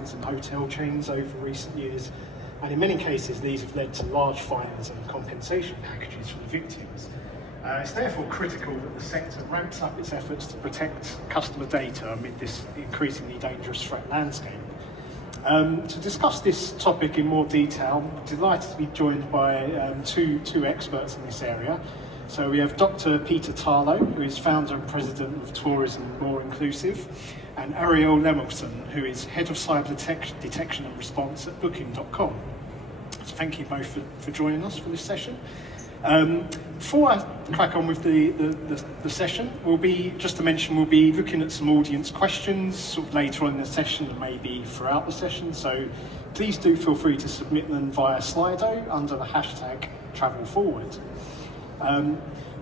airlines and hotel chains over recent years, and in many cases these have led to large fines and compensation packages for the victims. It's therefore critical that the sector ramps up its efforts to protect customer data amid this increasingly dangerous threat landscape. To discuss this topic in more detail, I'm delighted to be joined by two experts in this area. So we have Dr. Peter Tarlow, who is founder and president of Tourism More Inclusive, and Ariel Lemelson, who is head of cyber detection and response at Booking.com. So thank you both for joining us for this session. Before I crack on with the session, we'll be looking at some audience questions sort of later on in the session and maybe throughout the session. So please do feel free to submit them via Slido under the hashtag #TravelForward.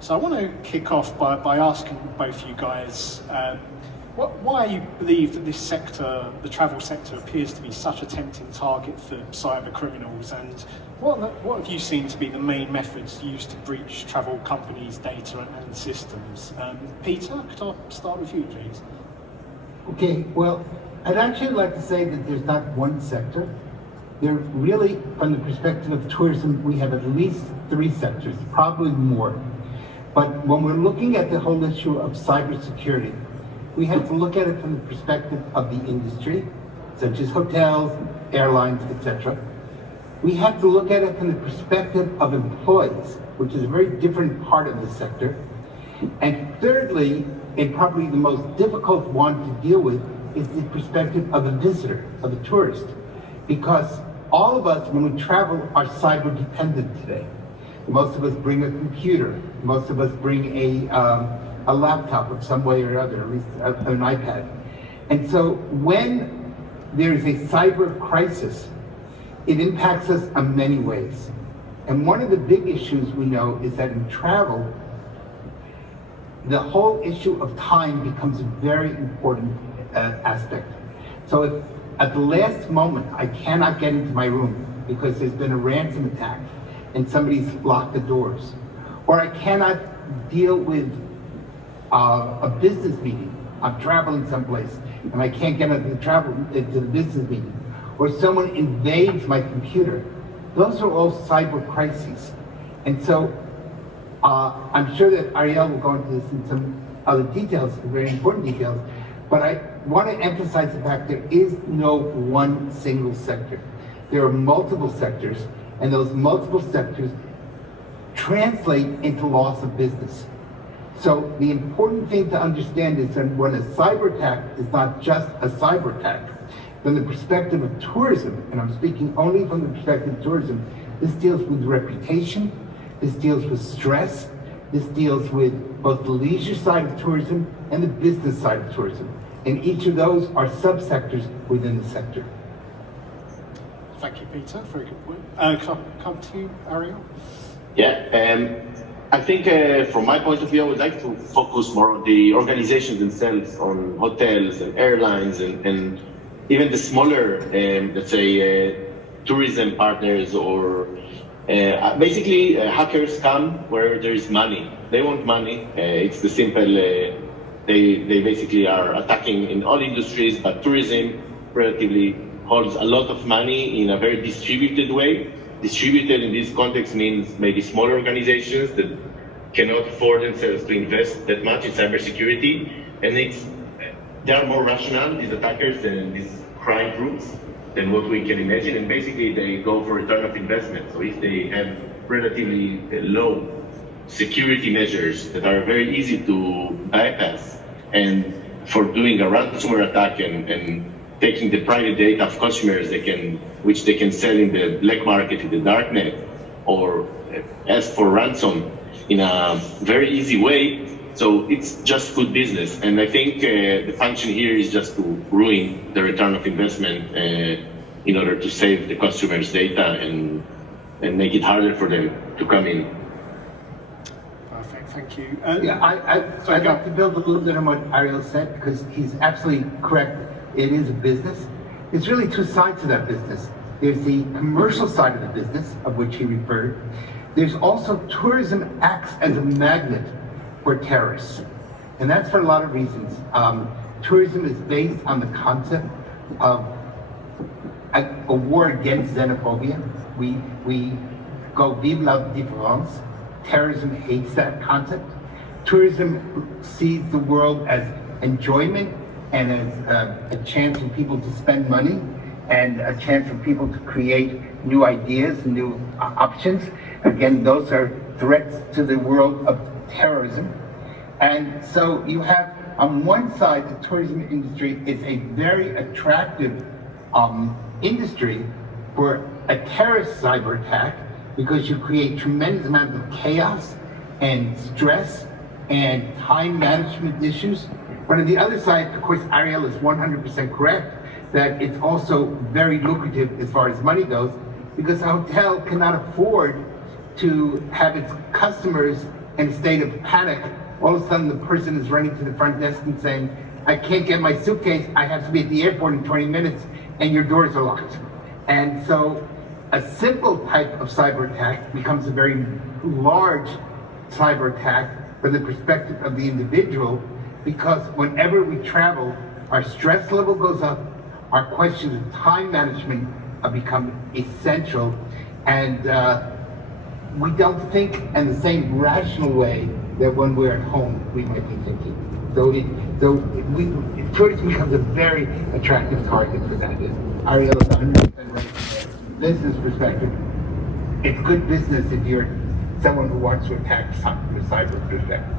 So I want to kick off by asking both you guys why you believe that this sector, the travel sector, appears to be such a tempting target for cyber criminals, and what have you seen to be the main methods used to breach travel companies' data and systems? Peter, could I start with you, please? Okay, well, I'd actually like to say that there's not one sector. There really, from the perspective of tourism, we have at least 3 sectors, probably more. But when we're looking at the whole issue of cybersecurity, we have to look at it from the perspective of the industry, such as hotels, airlines, etc. We have to look at it from the perspective of employees, which is a very different part of the sector. And thirdly, and probably the most difficult one to deal with, is the perspective of a visitor, of a tourist. Because all of us, when we travel, are cyber dependent today. Most of us bring a computer. Most of us bring a laptop of some way or other, at least an iPad. And so when there is a cyber crisis, it impacts us in many ways. And one of the big issues we know is that in travel, the whole issue of time becomes a very important aspect. So if at the last moment I cannot get into my room because there's been a ransom attack and somebody's locked the doors, or I cannot deal with a business meeting, I'm traveling someplace and I can't get into the business meeting, or someone invades my computer, those are all cyber crises. And so I'm sure that Ariel will go into this in some other details, very important details, but I want to emphasize the fact there is no one single sector. There are multiple sectors, and those multiple sectors translate into loss of business. So the important thing to understand is that when a cyber attack is not just a cyber attack, from the perspective of tourism, and I'm speaking only from the perspective of tourism, this deals with reputation, this deals with stress, this deals with both the leisure side of tourism and the business side of tourism. And each of those are subsectors within the sector. Thank you, Peter. Very good point. Can I come to you, Ariel? Yeah, I think from my point of view, I would like to focus more on the organizations themselves, on hotels and airlines and even the smaller, let's say, tourism partners, or basically hackers come where there is money. They want money. It's the simple, they basically are attacking in all industries, but tourism relatively holds a lot of money in a very distributed way. Distributed in this context means maybe smaller organizations that cannot afford themselves to invest that much in cybersecurity, and they are more rational, these attackers and these crime groups, than what we can imagine, and basically they go for return of investment. So if they have relatively low security measures that are very easy to bypass, and for doing a ransomware attack and taking the private data of consumers, which they can sell in the black market, in the darknet, or ask for ransom in a very easy way. So it's just good business. And I think the function here is just to ruin the return of investment in order to save the consumer's data and make it harder for them to come in. Perfect, thank you. I'd like to build a little bit on what Ariel said, because he's absolutely correct. It is a business. There's really 2 sides to that business. There's the commercial side of the business, of which he referred. There's also tourism acts as a magnet for terrorists. And that's for a lot of reasons. Tourism is based on the concept of a war against xenophobia. We go vive la différence. Terrorism hates that concept. Tourism sees the world as enjoyment and as a chance for people to spend money and a chance for people to create new ideas, new options. Again, those are threats to the world of terrorism. And so you have, on one side, the tourism industry is a very attractive industry for a terrorist cyber attack because you create tremendous amounts of chaos and stress and time management issues. But on the other side, of course, Ariel is 100% correct that it's also very lucrative as far as money goes because a hotel cannot afford to have its customers in a state of panic. All of a sudden, the person is running to the front desk and saying, I can't get my suitcase, I have to be at the airport in 20 minutes, and your doors are locked. And so a simple type of cyber attack becomes a very large cyber attack from the perspective of the individual, because whenever we travel, our stress level goes up, our questions of time management become essential, and we don't think in the same rational way that when we're at home we might be thinking. Tourism becomes a very attractive target for that. Ariel is 100% right from a business perspective. It's good business if you're someone who wants to attack from a cyber perspective.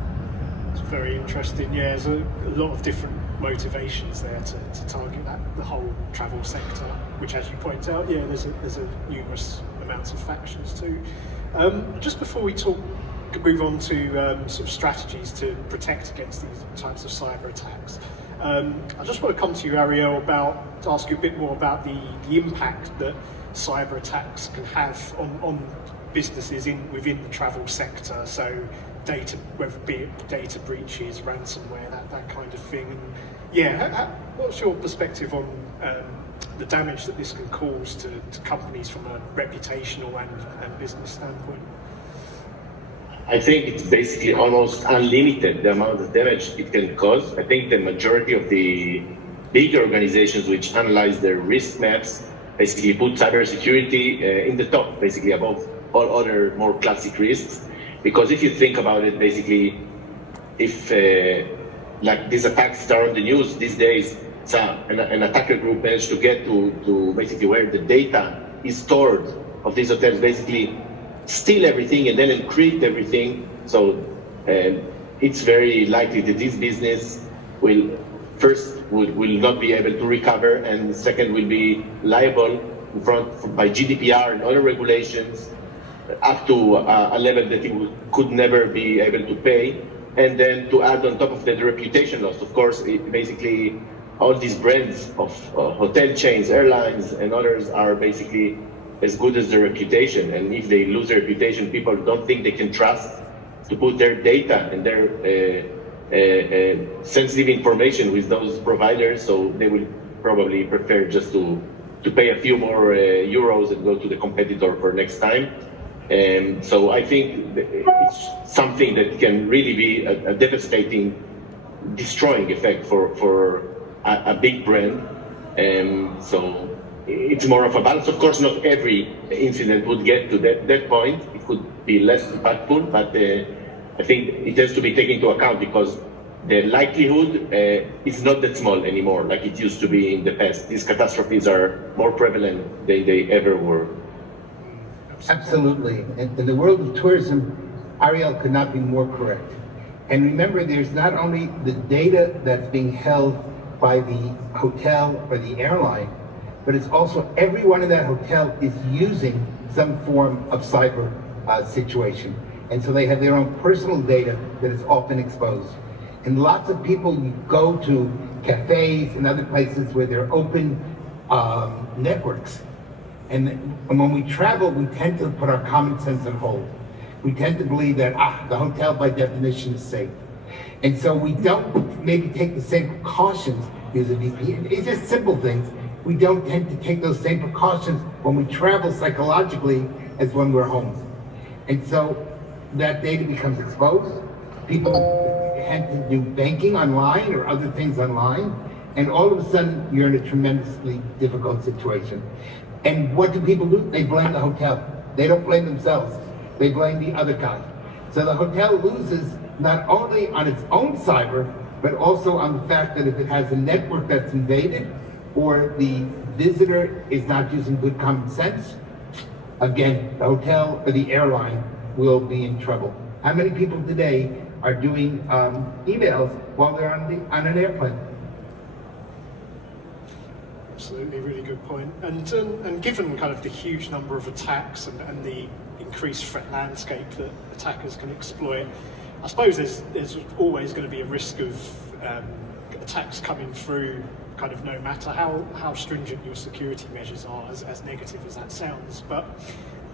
It's very interesting. Yeah, there's a lot of different motivations there to target the whole travel sector, which, as you point out, yeah, there's a numerous amounts of factions too. Just before we move on to sort of strategies to protect against these types of cyber attacks, I just want to come to you, Ariel, to ask you a bit more about the impact that cyber attacks can have on businesses within the travel sector. So data, whether it be data breaches, ransomware, that kind of thing. And yeah, what's your perspective on the damage that this can cause to companies from a reputational and business standpoint? I think it's basically almost unlimited, the amount of damage it can cause. I think the majority of the big organizations which analyze their risk maps basically put cybersecurity in the top, basically above all other more classic risks. Because if you think about it, basically, if like these attacks start on the news these days, so an attacker group managed to get to basically where the data is stored of these hotels, basically steal everything and then encrypt everything. So it's very likely that this business will not be able to recover, and second will be liable in front by GDPR and other regulations up to a level that it could never be able to pay. And then to add on top of that, the reputation loss. Of course, basically all these brands of hotel chains, airlines, and others are basically as good as their reputation. And if they lose their reputation, people don't think they can trust to put their data and their sensitive information with those providers. So they will probably prefer just to pay a few more euros and go to the competitor for next time. So I think it's something that can really be a devastating, destroying effect for a big brand. So it's more of a balance. Of course, not every incident would get to that point. It could be less impactful, but I think it has to be taken into account because the likelihood is not that small anymore like it used to be in the past. These catastrophes are more prevalent than they ever were. Absolutely. In the world of tourism, Ariel could not be more correct. And remember, there's not only the data that's being held by the hotel or the airline, but it's also everyone in that hotel is using some form of cyber situation. And so they have their own personal data that is often exposed. And lots of people go to cafes and other places where there are open networks. And when we travel, we tend to put our common sense on hold. We tend to believe that, the hotel by definition is safe. And so we don't maybe take the same precautions as a VPN. It's just simple things. We don't tend to take those same precautions when we travel psychologically as when we're home. And so that data becomes exposed. People tend to do banking online or other things online. and all of a sudden you're in a tremendously difficult situation. And what do people do? They blame the hotel. They don't blame themselves. They blame the other guy. So the hotel loses not only on its own cyber, but also on the fact that if it has a network that's invaded, or the visitor is not using good common sense, again, the hotel or the airline will be in trouble. How many people today are doing emails while they're on an airplane? Absolutely, really good point. And given kind of the huge number of attacks and the increased threat landscape that attackers can exploit, I suppose there's always going to be a risk of attacks coming through, kind of no matter how stringent your security measures are, as negative as that sounds. But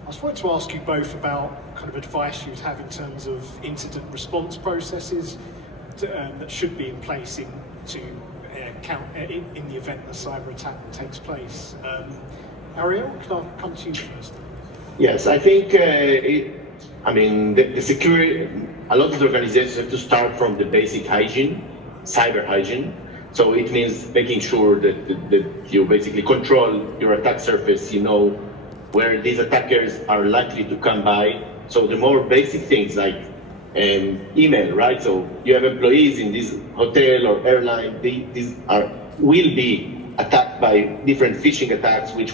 I just wanted to ask you both about kind of advice you'd have in terms of incident response processes that should be in place in the event a cyber attack takes place. Ariel, can I come to you first? Yes, I think, the security, a lot of the organizations have to start from the basic hygiene, cyber hygiene. So it means making sure that you basically control your attack surface, you know where these attackers are likely to come by. So the more basic things like email, right? So you have employees in this hotel or airline, these will be attacked by different phishing attacks, which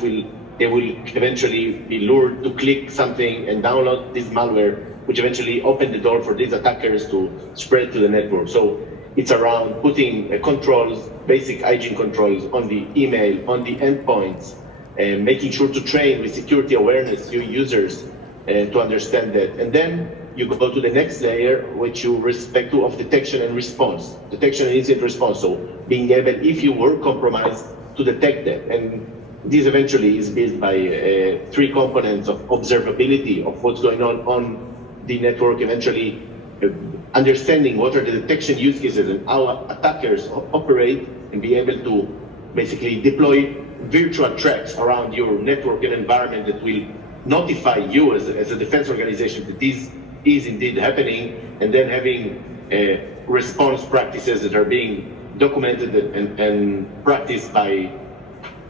they will eventually be lured to click something and download this malware, which eventually open the door for these attackers to spread to the network. So it's around putting controls, basic hygiene controls on the email, on the endpoints, and making sure to train with security awareness your users to understand that. And then you go to the next layer, which you respect to of detection and response, detection and incident response. So being able, if you were compromised, to detect that. And this eventually is built by 3 components of observability of what's going on the network, eventually understanding what are the detection use cases and how attackers operate, and be able to basically deploy virtual tracks around your network and environment that will notify you as a defense organization that this is indeed happening, and then having response practices that are being documented and practiced by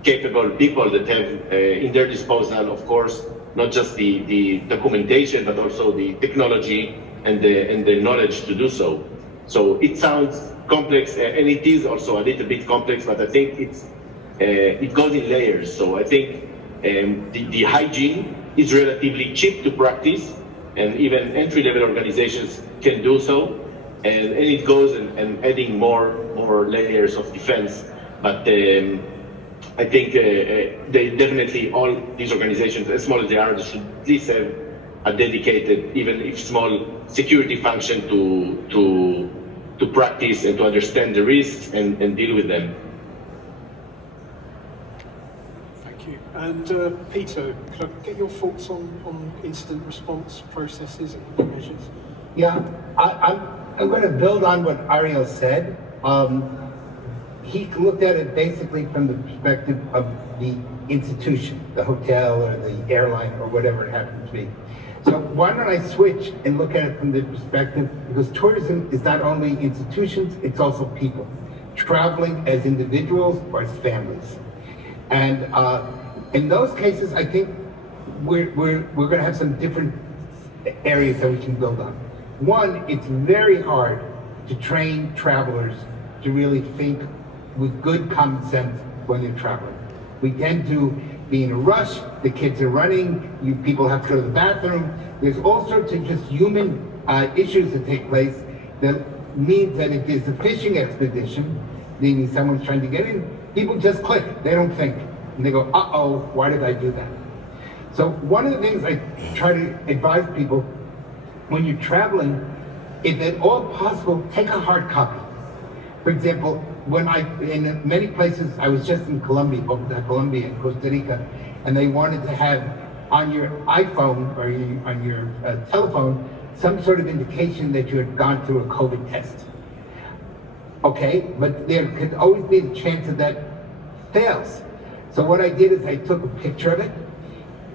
capable people that have in their disposal, of course, not just the documentation, but also the technology and the knowledge to do so. So it sounds complex, and it is also a little bit complex, but I think it goes in layers. So I think the hygiene is relatively cheap to practice, and even entry-level organizations can do so. And it goes and adding more layers of defense. But I think they definitely, all these organizations, as small as they are, they should at least have a dedicated, even if small, security function to practice and to understand the risks and deal with them. Thank you. And Peter, could I get your thoughts on incident response processes and measures? Yeah, I'm going to build on what Ariel said. He looked at it basically from the perspective of the institution, the hotel or the airline or whatever it happens to be. So why don't I switch and look at it from the perspective, because tourism is not only institutions, it's also people, traveling as individuals or as families. And in those cases, I think we're going to have some different areas that we can build on. One, it's very hard to train travelers to really think with good common sense when they're traveling. We tend to be in a rush, the kids are running, people have to go to the bathroom. There's all sorts of just human issues that take place that means that if there's a fishing expedition, meaning someone's trying to get in, people just click, they don't think. And they go, uh-oh, why did I do that? So one of the things I try to advise people when you're traveling, if at all possible, take a hard copy. For example, in many places, I was just in Colombia, Bogota, Colombia, and Costa Rica, and they wanted to have on your iPhone or on your telephone some sort of indication that you had gone through a COVID test. Okay, but there could always be the chance that that fails. So what I did is I took a picture of it.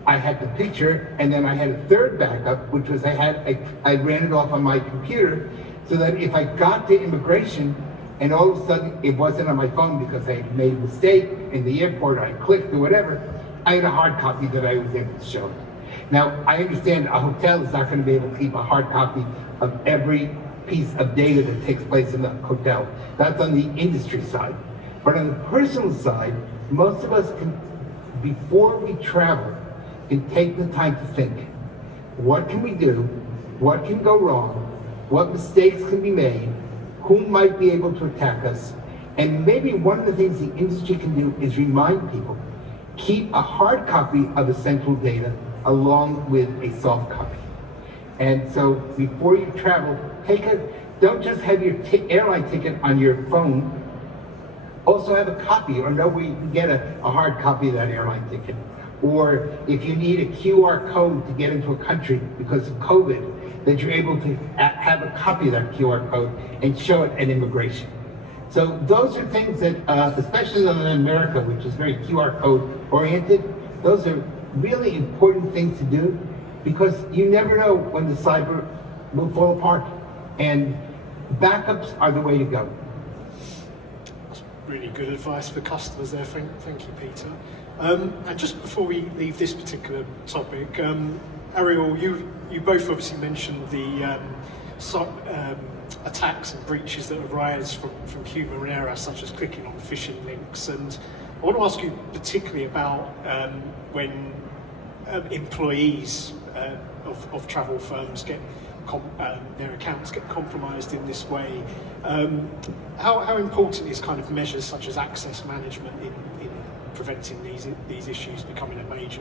I had the picture, and then I had a third backup, which was I ran it off on my computer, so that if I got to immigration, and all of a sudden it wasn't on my phone because I made a mistake in the airport, or I clicked or whatever, I had a hard copy that I was able to show. Now, I understand a hotel is not going to be able to keep a hard copy of every piece of data that takes place in the hotel. That's on the industry side. But on the personal side, most of us can, before we travel, can take the time to think, what can we do? What can go wrong? What mistakes can be made? Who might be able to attack us? And maybe one of the things the industry can do is remind people, keep a hard copy of essential data along with a soft copy. And so before you travel, don't just have your airline ticket on your phone, also have a copy, or know where you can get a hard copy of that airline ticket. Or if you need a QR code to get into a country because of COVID, that you're able to have a copy of that QR code and show it at immigration. So those are things that, especially in America, which is very QR code oriented, those are really important things to do, because you never know when the cyber will fall apart. And backups are the way to go. That's really good advice for customers there. Thank you, Peter. And just before we leave this particular topic, Ariel, you both obviously mentioned the attacks and breaches that arise from human error, such as clicking on phishing links. And I want to ask you particularly about when employees of travel firms get their accounts get compromised in this way. How important is kind of measures such as access management in preventing these issues becoming a major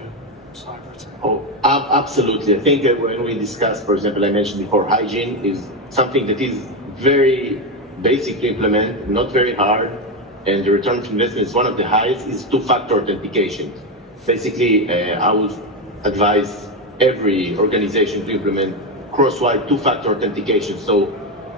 cyber attack? Oh, absolutely. I think when we discuss, for example, I mentioned before, hygiene is something that is very basic to implement, not very hard, and the return on investment is one of the highest, is two-factor authentication. Basically, I would advise every organization to implement cross-wide two-factor authentication. So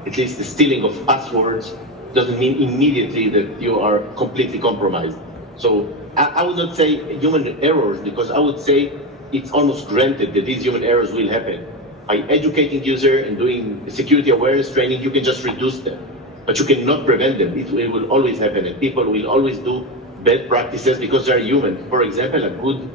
at least the stealing of passwords doesn't mean immediately that you are completely compromised. So I would not say human errors, because I would say it's almost granted that these human errors will happen. By educating user and doing security awareness training, you can just reduce them, but you cannot prevent them. It will always happen, and people will always do bad practices because they're human. For example, a good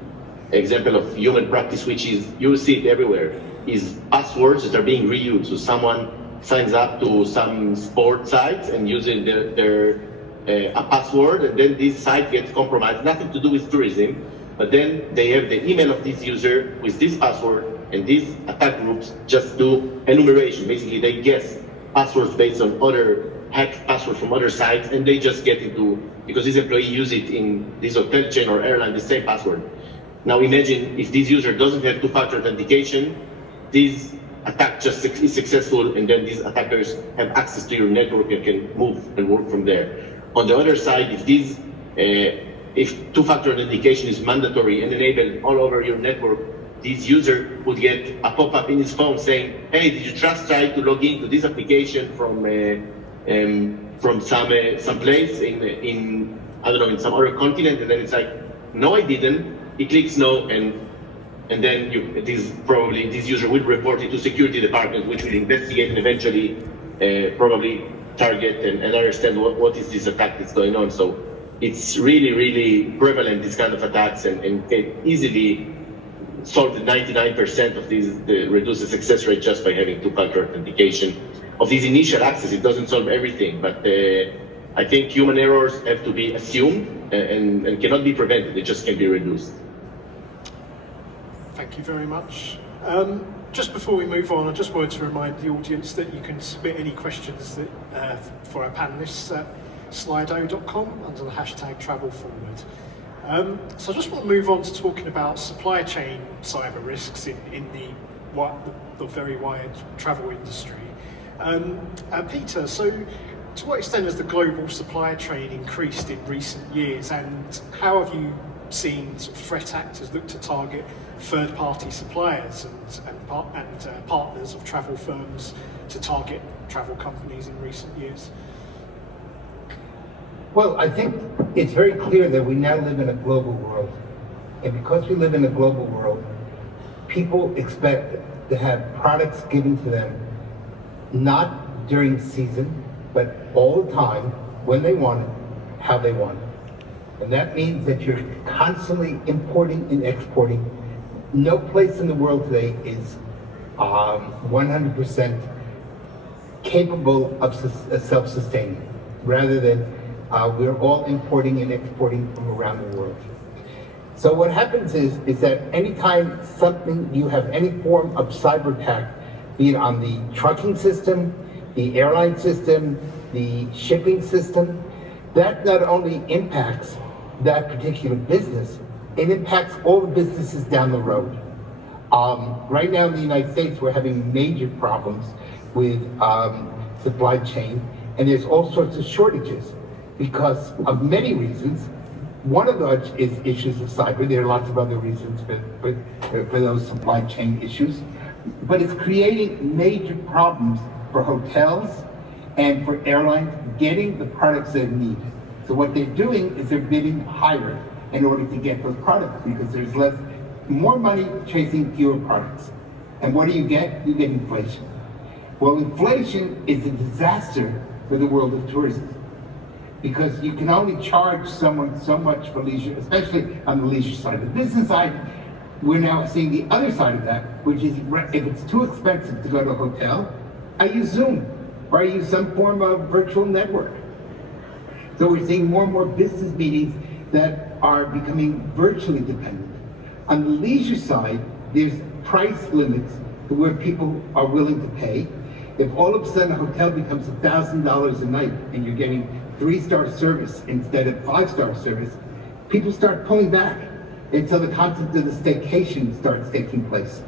example of human practice, which is, you see it everywhere, is passwords that are being reused. So someone signs up to some sport sites and using their a password, and then this site gets compromised. Nothing to do with tourism, but then they have the email of this user with this password, and these attack groups just do enumeration. Basically, they guess passwords based on other hacked passwords from other sites, and they just get into, because this employee use it in this hotel chain or airline, the same password. Now imagine if this user doesn't have two-factor authentication, this attack just is successful, and then these attackers have access to your network and can move and work from there. On the other side, if two-factor authentication is mandatory and enabled all over your network, this user would get a pop-up in his phone saying, "Hey, did you just try to log into this application from some place in I don't know, in some other continent?" And then it's like, "No, I didn't." He clicks no, and then this user will report it to security department, which will investigate and eventually probably target and understand what is this attack that's going on. So it's really, really prevalent, this kind of attacks, and can easily solve the 99% of these, reduce the success rate just by having two-factor authentication of these initial access. It doesn't solve everything, but I think human errors have to be assumed and cannot be prevented. They just can be reduced. Thank you very much. Just before we move on, I just wanted to remind the audience that you can submit any questions that, for our panelists at slido.com under the hashtag #TravelForward. So I just want to move on to talking about supply chain cyber risks in the very wide travel industry. Peter, so to what extent has the global supply chain increased in recent years, and how have you seen sort of threat actors look to target third-party suppliers and partners of travel firms to target travel companies in recent years? Well, I think it's very clear that we now live in a global world. And because we live in a global world, people expect to have products given to them not during season, but all the time, when they want it, how they want it. And that means that you're constantly importing and exporting. No place in the world today is 100% capable of self-sustaining, rather than we're all importing and exporting from around the world. So what happens is that anytime you have any form of cyber attack, be it on the trucking system, the airline system, the shipping system, that not only impacts that particular business, it impacts all the businesses down the road. Right now in the United States, we're having major problems with supply chain, and there's all sorts of shortages because of many reasons. One of those is issues of cyber. There are lots of other reasons for those supply chain issues, but it's creating major problems for hotels and for airlines getting the products they need. So what they're doing is they're bidding higher in order to get those products because there's more money chasing fewer products. And what do? You get inflation. Well, inflation is a disaster for the world of tourism because you can only charge someone so much for leisure, especially on the leisure side. The business side, we're now seeing the other side of that, which is if it's too expensive to go to a hotel, I use Zoom or I use some form of virtual network. So we're seeing more and more business meetings that are becoming virtually dependent. On the leisure side, there's price limits to where people are willing to pay. If all of a sudden a hotel becomes $1,000 a night and you're getting 3-star service instead of 5-star service, people start pulling back. And so the concept of the staycation starts taking place.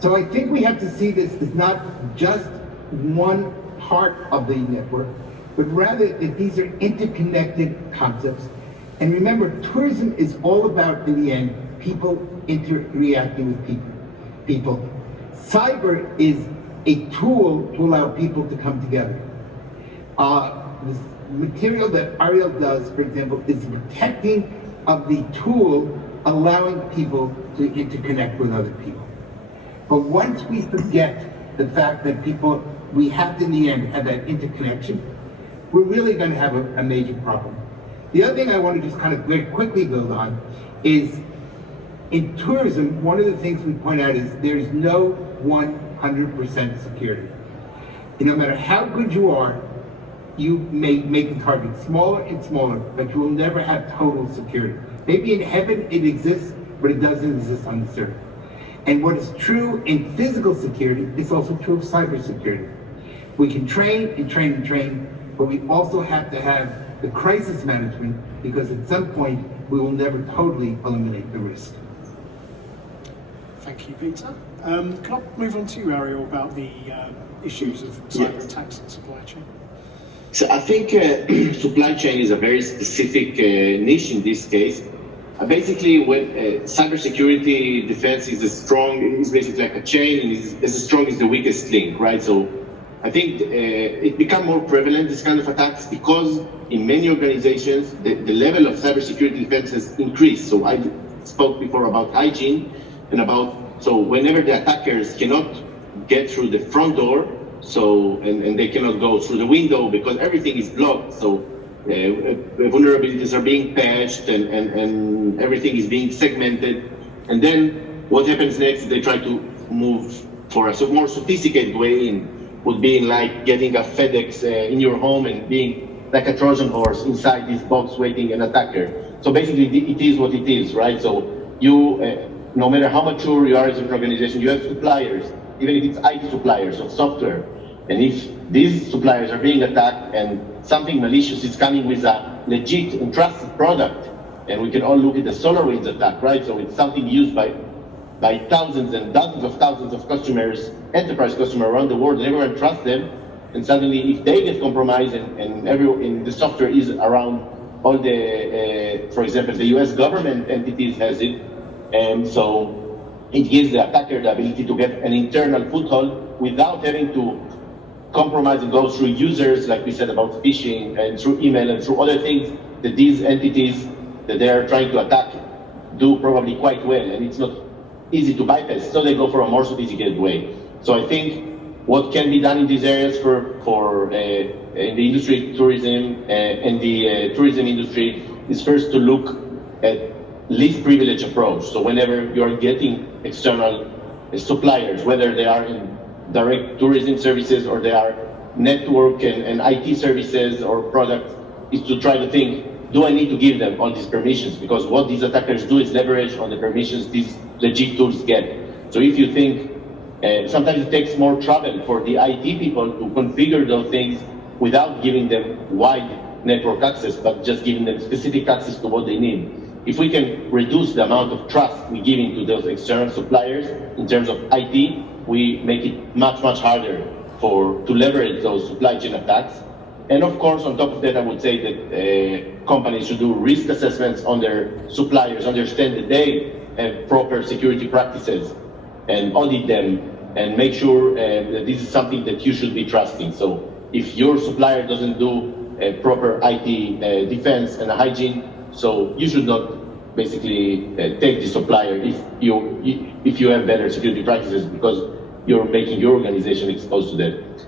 So I think we have to see this as not just one part of the network, but rather that these are interconnected concepts. And remember, tourism is all about, in the end, people interacting with people. Cyber is a tool to allow people to come together. This material that Ariel does, for example, is protecting of the tool, allowing people to interconnect with other people. But once we forget the fact that we have to, in the end, have that interconnection, we're really going to have a major problem. The other thing I want to just kind of very quickly build on is in tourism, one of the things we point out is there's no 100% security. And no matter how good you are, you may make the target smaller and smaller, but you will never have total security. Maybe in heaven it exists, but it doesn't exist on this earth. And what is true in physical security is also true of cybersecurity. We can train and train and train, but we also have to have the crisis management because at some point we will never totally eliminate the risk. Thank you, Peter. Can I move on to you, Ariel, about the issues of cyber attacks and supply chain? So I think supply chain is a very specific niche in this case. Basically, when cybersecurity defense is basically like a chain and is as strong as the weakest link, right? So I think it become more prevalent, this kind of attacks, because in many organizations, the level of cybersecurity defense has increased. So I spoke before about hygiene and so whenever the attackers cannot get through the front door, and they cannot go through the window because everything is blocked. So vulnerabilities are being patched and everything is being segmented. And then what happens next is they try to move for a more sophisticated way in, would be like getting a FedEx in your home and being like a Trojan horse inside this box waiting an attacker. So basically it is what it is, right? So you, no matter how mature you are as an organization, you have suppliers, even if it's IT suppliers of software. And if these suppliers are being attacked and something malicious is coming with a legit and trusted product, and we can all look at the SolarWinds attack, right? So it's something used by thousands and dozens of thousands of customers, enterprise customers around the world, and everyone trusts them. And suddenly, if they get compromised and the software is around all the, for example, the US government entities has it, and so it gives the attacker the ability to get an internal foothold without having to compromise and go through users, like we said about phishing, and through email and through other things that these entities that they are trying to attack do probably quite well, and it's not easy to bypass, so they go for a more sophisticated way. So I think what can be done in these areas for in the industry, tourism, and the tourism industry is first to look at least privilege approach. So whenever you are getting external suppliers, whether they are in direct tourism services or they are network and IT services or products, is to try to think, do I need to give them all these permissions? Because what these attackers do is leverage on the permissions these legit tools get. So if you think, sometimes it takes more trouble for the IT people to configure those things without giving them wide network access, but just giving them specific access to what they need. If we can reduce the amount of trust we give into those external suppliers in terms of IT, we make it much, much harder to leverage those supply chain attacks. And of course, on top of that, I would say that companies should do risk assessments on their suppliers, understand that they have proper security practices, and audit them, and make sure that this is something that you should be trusting. So if your supplier doesn't do a proper IT defense and hygiene, so you should not basically take the supplier if you have better security practices, because you're making your organization exposed to that.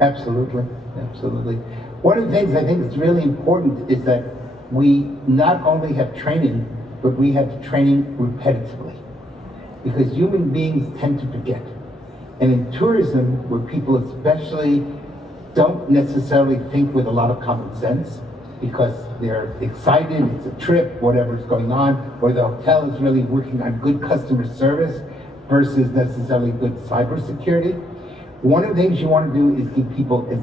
Absolutely, absolutely. One of the things I think is really important is that we not only have training, but we have training repetitively, because human beings tend to forget. And in tourism, where people especially don't necessarily think with a lot of common sense, because they're excited, it's a trip, whatever's going on, or the hotel is really working on good customer service versus necessarily good cybersecurity. One of the things you want to do is give people as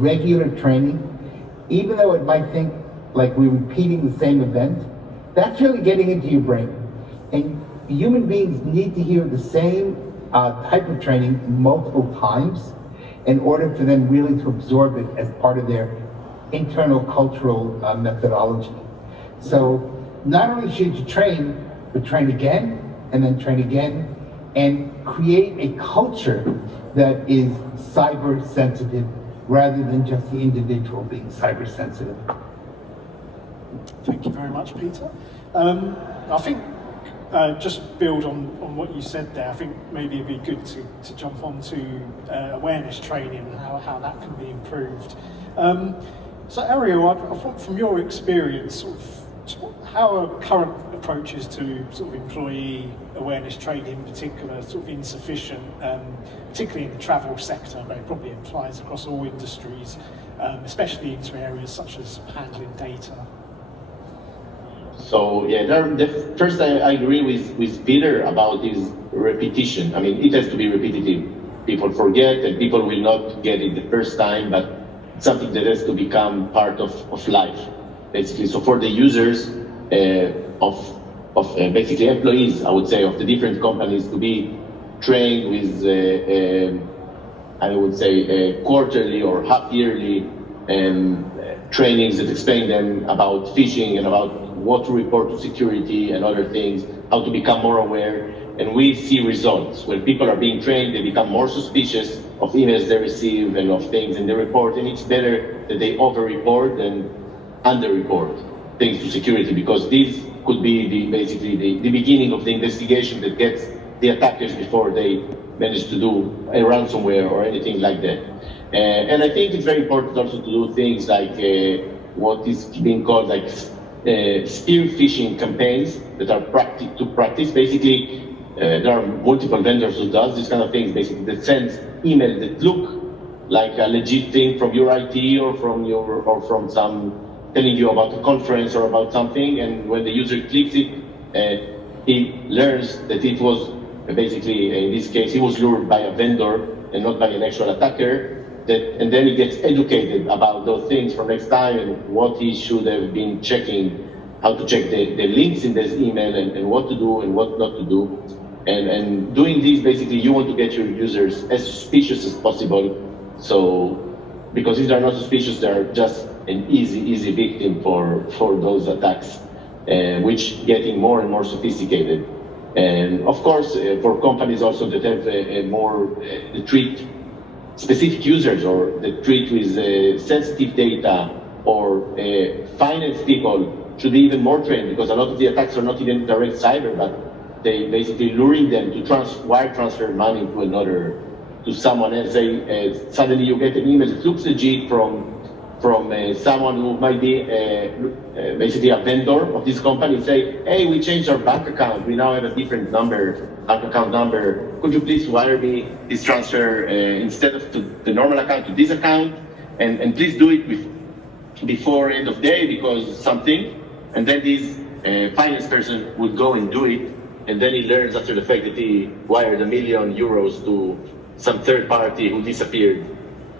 regular training, even though it might think like we're repeating the same event. That's really getting into your brain. And human beings need to hear the same type of training multiple times in order for them really to absorb it as part of their internal cultural methodology. So not only should you train, but train again, and then train again, and create a culture that is cyber sensitive rather than just the individual being cyber sensitive. Thank you very much, Peter. I think just build on what you said there. I think maybe it'd be good to jump on to awareness training and how that can be improved. So Ariel, I thought from your experience, sort of, how are current approaches to sort of employee awareness training in particular sort of insufficient, particularly in the travel sector, but it probably applies across all industries, especially into areas such as handling data? So yeah, first I agree with Peter about this repetition. I mean, it has to be repetitive. People forget, and people will not get it the first time, but it's something that has to become part of life, basically. So for the users of basically employees, I would say, of the different companies, to be trained with, I would say, quarterly or half-yearly trainings that explain them about phishing and about what to report to security and other things, how to become more aware. And we see results. When people are being trained, they become more suspicious of emails they receive and of things, and they report. And it's better that they over-report than under-report things to security, because this could be basically the beginning of the investigation that gets the attackers before they manage to do a ransomware or anything like that. And I think it's very important also to do things like what is being called like spear phishing campaigns that are to practice. Basically, there are multiple vendors who does this kind of things, basically, that sends emails that look like a legit thing from your IT or from some telling you about a conference or about something, and when the user clicks it, he learns that it was basically, in this case, he was lured by a vendor and not by an actual attacker. And then he gets educated about those things for next time and what he should have been checking, how to check the links in this email and what to do and what not to do. And doing this, basically, you want to get your users as suspicious as possible. So, because if they're not suspicious, they're just an easy victim for those attacks, which getting more and more sophisticated. And of course, for companies also that have more treat specific users or that treat with sensitive data, or finance people should be even more trained, because a lot of the attacks are not even direct cyber, but they basically luring them to wire transfer money to someone else. Suddenly you get an email that looks legit from someone who might be basically a vendor of this company. Say, hey, we changed our bank account. We now have a different bank account number. Could you please wire me this transfer instead of to the normal account to this account? And please do it before end of day because something. And then this finance person would go and do it. And then he learns after the fact that he wired €1 million to some third party who disappeared.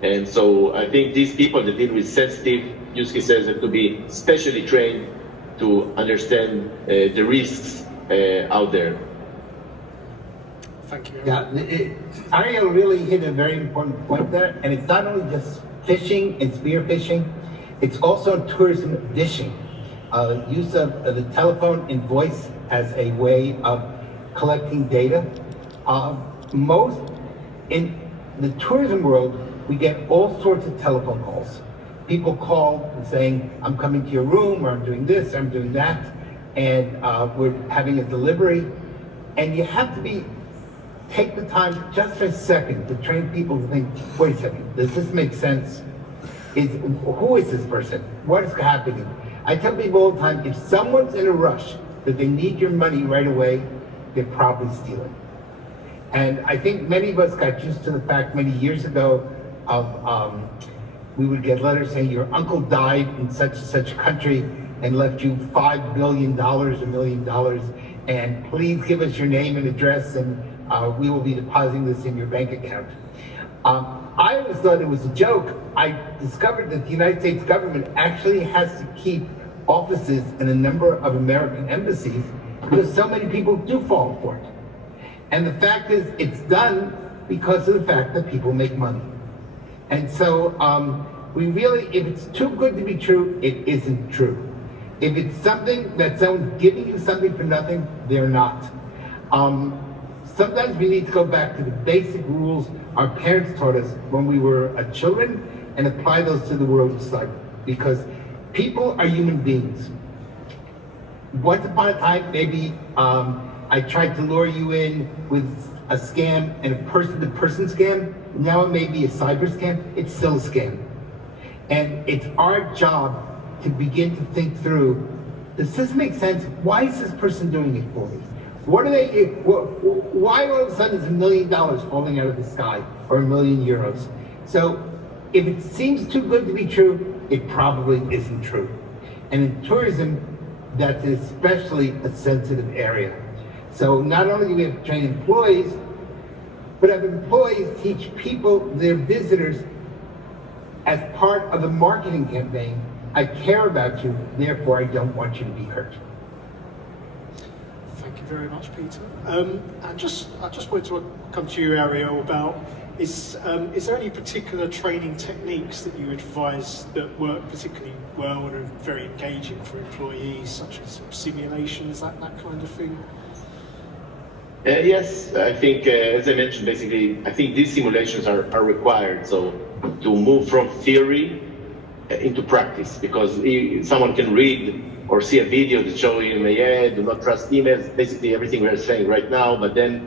And so I think these people that deal with sensitive use cases have to be specially trained to understand the risks out there. Thank you. Yeah, Ariel really hit a very important point there, and it's not only just fishing and spear fishing, it's also tourism fishing. Use of the telephone and voice as a way of collecting data. Most in the tourism world, we get all sorts of telephone calls. People call saying, I'm coming to your room, or I'm doing this, or I'm doing that, and we're having a delivery. And you have to take the time just for a second to train people to think, wait a second, does this make sense? Who is this person? What is happening? I tell people all the time, if someone's in a rush, that they need your money right away, they're probably stealing. And I think many of us got used to the fact many years ago of we would get letters saying your uncle died in such and such a country and left you $5 billion, $1 million, and please give us your name and address and we will be depositing this in your bank account. I always thought it was a joke. I discovered that the United States government actually has to keep offices in a number of American embassies because so many people do fall for it. And the fact is, it's done because of the fact that people make money. And so we really, if it's too good to be true, it isn't true. If it's something that someone's giving you something for nothing, they're not. Sometimes we need to go back to the basic rules our parents taught us when we were children and apply those to the world of cyber. Because people are human beings. Once upon a time, maybe I tried to lure you in with a scam and a person-to-person scam. Now it may be a cyber scam. It's still a scam. And it's our job to begin to think through, does this make sense? Why is this person doing it for me? What are they, why all of a sudden is $1 million falling out of the sky or €1 million? So if it seems too good to be true, it probably isn't true. And in tourism, that's especially a sensitive area. So not only do we have to train employees, but have employees teach people, their visitors, as part of the marketing campaign, I care about you, therefore I don't want you to be hurt. Thank you very much, Peter. I just wanted to come to you, Ariel, about is there any particular training techniques that you advise that work particularly well and are very engaging for employees, such as simulations, that kind of thing? Yes, I think, as I mentioned, basically, I think these simulations are required. So to move from theory into practice, because someone can read or see a video that show him, do not trust emails, basically everything we're saying right now, but then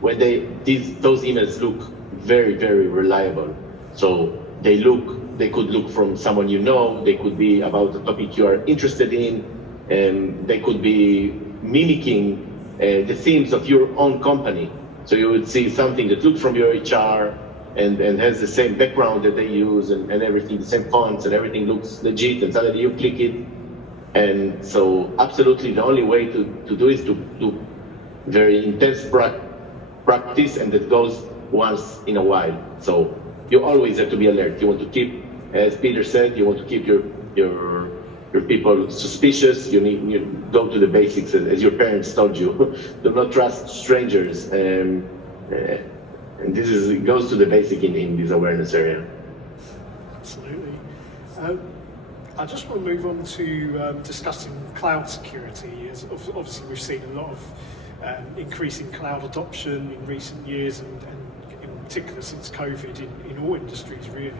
when those emails look very, very reliable. So they could look from someone you know, they could be about the topic you are interested in, and they could be mimicking the themes of your own company. So you would see something that looks from your HR and has the same background that they use and everything, the same fonts and everything looks legit, and suddenly you click it. And so absolutely the only way to do is to do very intense practice, and that goes once in a while. So you always have to be alert. You want to keep, as Peter said, you want to keep your people suspicious. You go to the basics, as your parents told you. Do not trust strangers. And this goes to the basic in this awareness area. Absolutely. I just want to move on to discussing cloud security. As obviously, we've seen a lot of increasing cloud adoption in recent years, and in particular since COVID in all industries, really.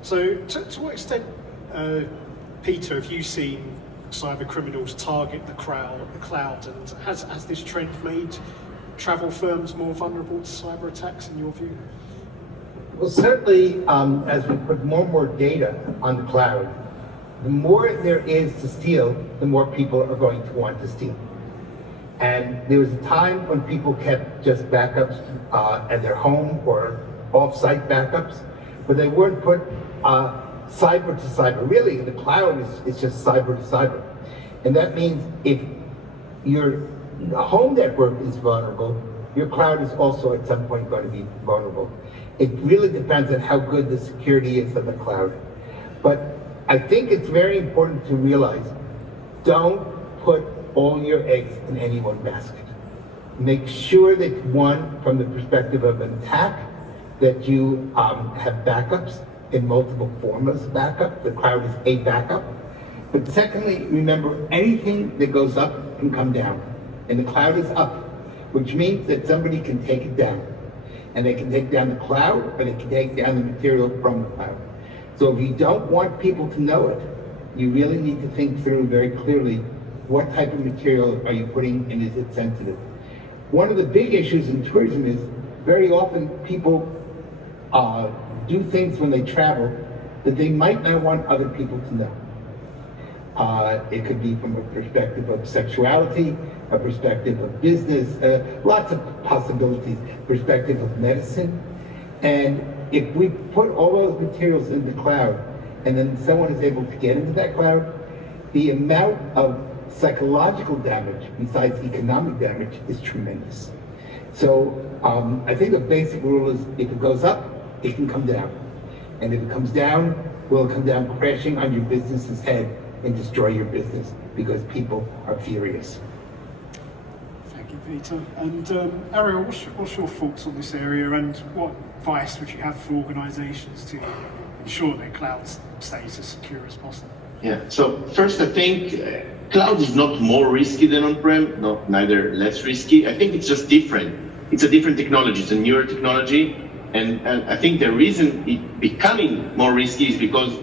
So to what extent, Peter, have you seen cyber criminals target the cloud, and has this trend made travel firms more vulnerable to cyber attacks in your view? Well, certainly, as we put more and more data on the cloud, the more there is to steal, the more people are going to want to steal. And there was a time when people kept just backups at their home or off-site backups, but they weren't put cyber to cyber. Really, the cloud is just cyber to cyber. And that means if your home network is vulnerable, your cloud is also at some point going to be vulnerable. It really depends on how good the security is of the cloud. But I think it's very important to realize, don't put all your eggs in any one basket. Make sure that, one, from the perspective of an attack, that you have backups in multiple forms of backup. The cloud is a backup. But secondly, remember, anything that goes up can come down. And the cloud is up, which means that somebody can take it down. And they can take down the cloud, or they can take down the material from the cloud. So if you don't want people to know it, you really need to think through very clearly what type of material are you putting and is it sensitive. One of the big issues in tourism is very often people do things when they travel that they might not want other people to know. It could be from a perspective of sexuality, a perspective of business, lots of possibilities, perspective of medicine. And if we put all those materials in the cloud and then someone is able to get into that cloud, the amount of psychological damage besides economic damage is tremendous. So I think the basic rule is if it goes up, it can come down. And if it comes down, will it come down crashing on your business's head and destroy your business because people are furious. Thank you, Peter. And Ariel, what's your thoughts on this area, and what advice would you have for organisations to ensure their cloud stays as secure as possible? Yeah, so first I think cloud is not more risky than on-prem, neither less risky. I think it's just different. It's a different technology, it's a newer technology. And I think the reason it becoming more risky is because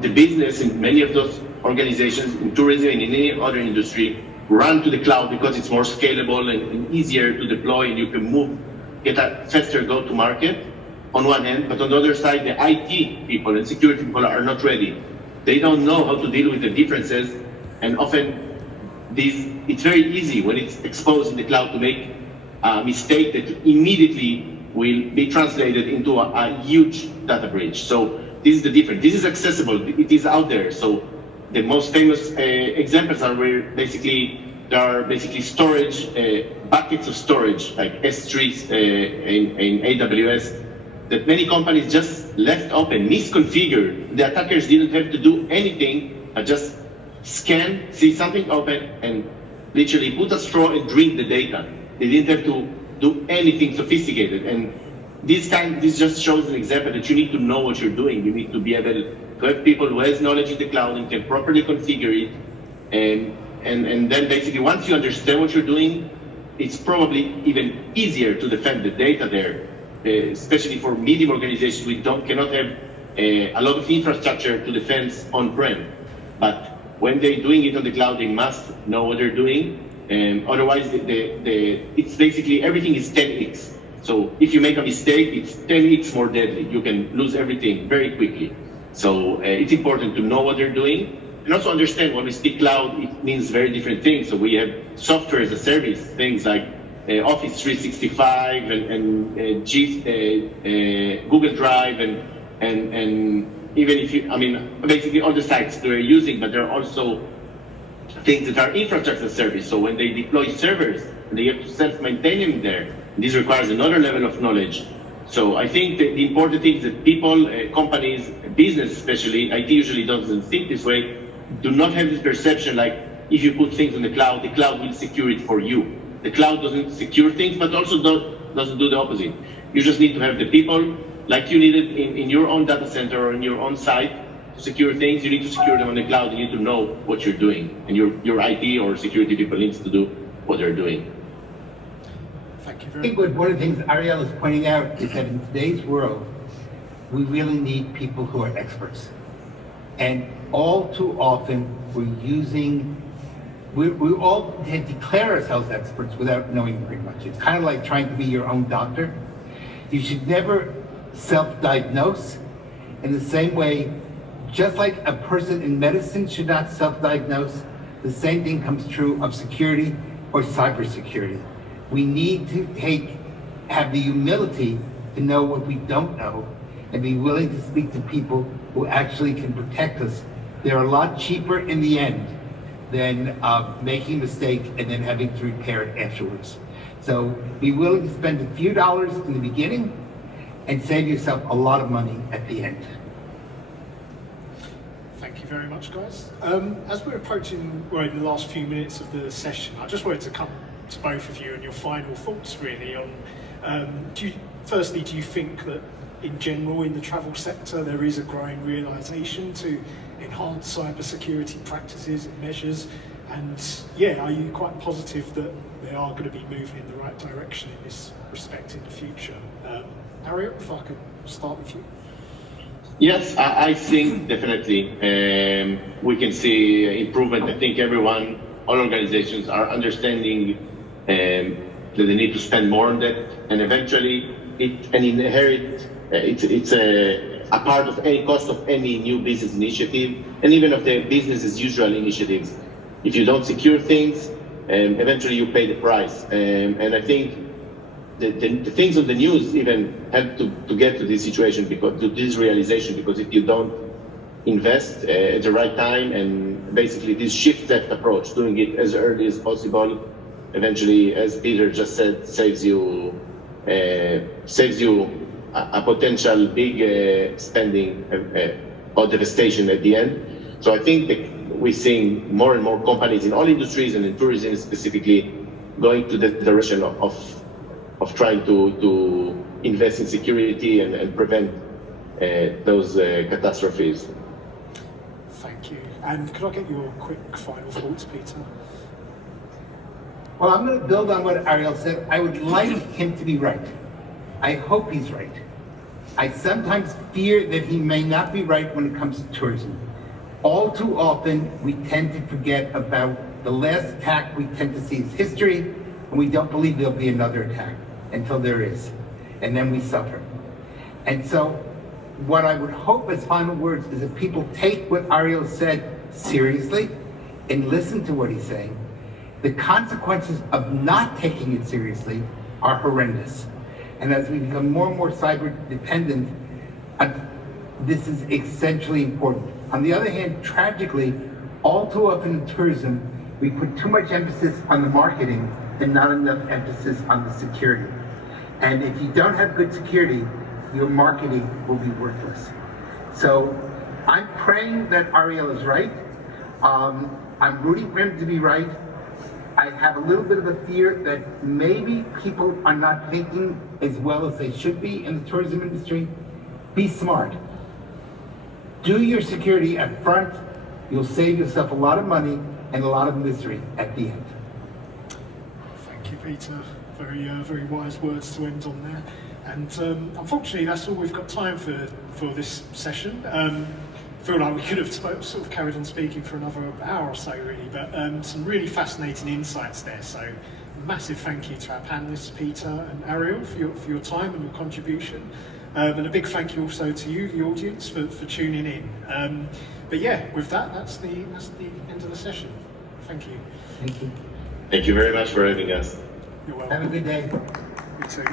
the business in many of those organizations, in tourism and in any other industry, run to the cloud because it's more scalable and easier to deploy, and you can get a faster go-to-market on one hand, but on the other side, the IT people and security people are not ready. They don't know how to deal with the differences, and often it's very easy when it's exposed in the cloud to make a mistake that immediately will be translated into a huge data breach. So this is the difference. This is accessible. It is out there. So the most famous examples are where there are storage, buckets of storage, like S3s in AWS, that many companies just left open, misconfigured. The attackers didn't have to do anything, just scan, see something open, and literally put a straw and drink the data. They didn't have to do anything sophisticated. And this just shows an example that you need to know what you're doing. You need to be able to have people who has knowledge in the cloud and can properly configure it. And then basically once you understand what you're doing, it's probably even easier to defend the data there, especially for medium organizations. We cannot have a lot of infrastructure to defend on-prem. But when they're doing it on the cloud, they must know what they're doing. Otherwise, it's basically everything is 10x. So if you make a mistake, it's 10x more deadly. You can lose everything very quickly. So it's important to know what they're doing, and also understand when we speak cloud, it means very different things. So we have software as a service, things like Office 365 and Google Drive, and even if basically all the sites they're using, but there are also things that are infrastructure service. So when they deploy servers, they have to self-maintain them there. This requires another level of knowledge. So I think that the important thing is that people, companies, business especially, IT usually doesn't think this way, do not have this perception like if you put things on the cloud will secure it for you. The cloud doesn't secure things, but also doesn't do the opposite. You just need to have the people like you needed in your own data center or in your own site to secure things. You need to secure them on the cloud. You need to know what you're doing, and your IT or security people needs to do what they're doing. Thank you I very think much. one of the things Ariel is pointing out is that in today's world, we really need people who are experts. And all too often, we all declare ourselves experts without knowing very much. It's kind of like trying to be your own doctor. You should never self-diagnose. In the same way, just like a person in medicine should not self-diagnose, the same thing comes true of security or cybersecurity. We need to have the humility to know what we don't know and be willing to speak to people who actually can protect us. They're a lot cheaper in the end than making a mistake and then having to repair it afterwards. So be willing to spend a few dollars in the beginning and save yourself a lot of money at the end. Thank you very much, guys. As we're approaching in the last few minutes of the session, I just wanted to come to both of you and your final thoughts really on, do you think that in general in the travel sector there is a growing realisation to enhance cybersecurity practices and measures? And are you quite positive that they are going to be moving in the right direction in this respect in the future? Ariel, if I could start with you. Yes, I think definitely we can see improvement. I think all organizations are understanding that they need to spend more on that, and eventually it's a part of any cost of any new business initiative, and even of the business as usual initiatives. If you don't secure things, eventually you pay the price. And I think the things on the news even help to get to this situation, to this realization, because if you don't invest at the right time and basically this shift left approach, doing it as early as possible, eventually, as Peter just said, saves you a potential big spending or devastation at the end. So I think that we're seeing more and more companies in all industries and in tourism specifically going to the direction of trying to invest in security and prevent those catastrophes. Thank you. And could I get your quick final thoughts, Peter? Well, I'm going to build on what Ariel said. I would like him to be right. I hope he's right. I sometimes fear that he may not be right when it comes to tourism. All too often, we tend to forget about the last attack. We tend to see as history, and we don't believe there'll be another attack until there is, and then we suffer. And so what I would hope as final words is that people take what Ariel said seriously and listen to what he's saying. The consequences of not taking it seriously are horrendous. And as we become more and more cyber dependent, this is essentially important. On the other hand, tragically, all too often in tourism, we put too much emphasis on the marketing and not enough emphasis on the security. And if you don't have good security, your marketing will be worthless. So I'm praying that Ariel is right. I'm rooting for him to be right. I have a little bit of a fear that maybe people are not thinking as well as they should be in the tourism industry. Be smart. Do your security up front. You'll save yourself a lot of money and a lot of misery at the end. Thank you, Peter. Very wise words to end on there. And unfortunately, that's all we've got time for this session. I feel like we could have sort of carried on speaking for another hour or so, really, but some really fascinating insights there. So, massive thank you to our panelists, Peter and Ariel, for your time and your contribution. And a big thank you also to you, the audience, for tuning in. But yeah, with that, that's the end of the session. Thank you. Thank you. Thank you very much for having us. You're welcome. Have a good day. You too.